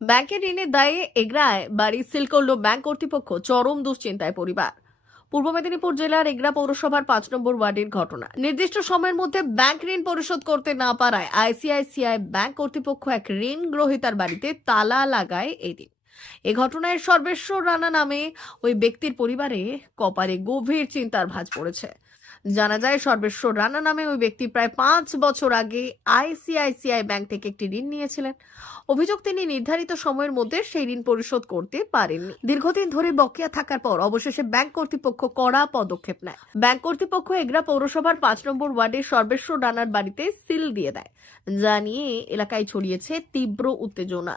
ব্যাংকের ঋণের দায়ে এগরায় বাড়ি সিল করল ব্যাংক কর্তৃপক্ষ। চরম দুশ্চিন্তায় পরিবার। পূর্ব মেদিনীপুর জেলার এগরা পৌরসভার পাঁচ নম্বর ওয়ার্ডের ঘটনা। নির্দিষ্ট সময়ের মধ্যে ব্যাংক ঋণ পরিশোধ করতে না পারায় আইসিআইসিআই ব্যাংক কর্তৃপক্ষ এক ঋণ গ্রহীতার বাড়িতে তালা লাগায় এদিন। এ ঘটনায় সর্বেশ্বর রানা নামে ওই ব্যক্তির পরিবারে কপারে গভীর চিন্তার ভাঁজ পড়েছে। জানা যায় সর্বেশ্বর রানা নামে ওই ব্যক্তি প্রায় পাঁচ বছর আগে আইসিআইসিআই ব্যাংক থেকে একটি ঋণ নিয়েছিলেন। অভিযোগ তিনি নির্ধারিত সময়ের মধ্যে সেই ঋণ পরিশোধ করতে পারেননি। দীর্ঘদিন ধরে বকেয়া থাকার পর অবশেষে ব্যাংক কর্তৃপক্ষ কড়া পদক্ষেপ নেয়। ব্যাংক কর্তৃপক্ষ এগরা পৌরসভার পাঁচ নম্বর ওয়ার্ডে সর্বেশ্ব রানার বাড়িতে সিল দিয়ে দেয়, যা নিয়ে এলাকায় ছড়িয়েছে তীব্র উত্তেজনা।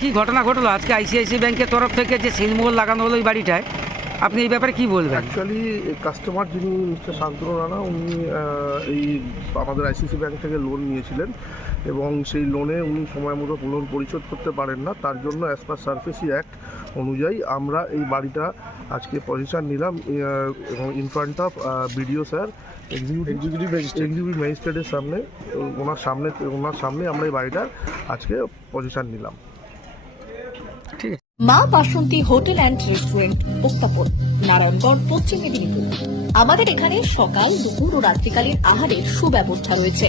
কি ঘটনা ঘটলো? আজকে আইসিআইসি ব্যাংকের তরফ থেকে যে সিলমোহর লাগানো হলো এই বাড়িটায়, আপনি এই ব্যাপারে কি বলবেন? অ্যাকচুয়ালি কাস্টমার যিনি মিস্টার শান্তনু রানা, উনি এই আমাদের আইসিসি ব্যাংক থেকে লোন নিয়েছিলেন। এবং সেই লোনে উনি সময় মতো লোন পরিশোধ করতে পারেন না। তার জন্য অ্যাজ পার সার্ফেসি অ্যাক্ট অনুযায়ী আমরা এই বাড়িটা আজকে পজিশন নিলাম এবং in front of BDO sir executive executive ম্যাজিস্ট্রেটের সামনে ওনার সামনে ওনার সামনে আমরা এই বাড়িটার আজকে পজিশন নিলাম। Maa Basanti hotel and restaurant উত্তাপন Narayangarh Paschim Medinipur. আমাদের এখানে সকাল দুপুর ও রাত্রিকালীন আহারের সুব্যবস্থা রয়েছে।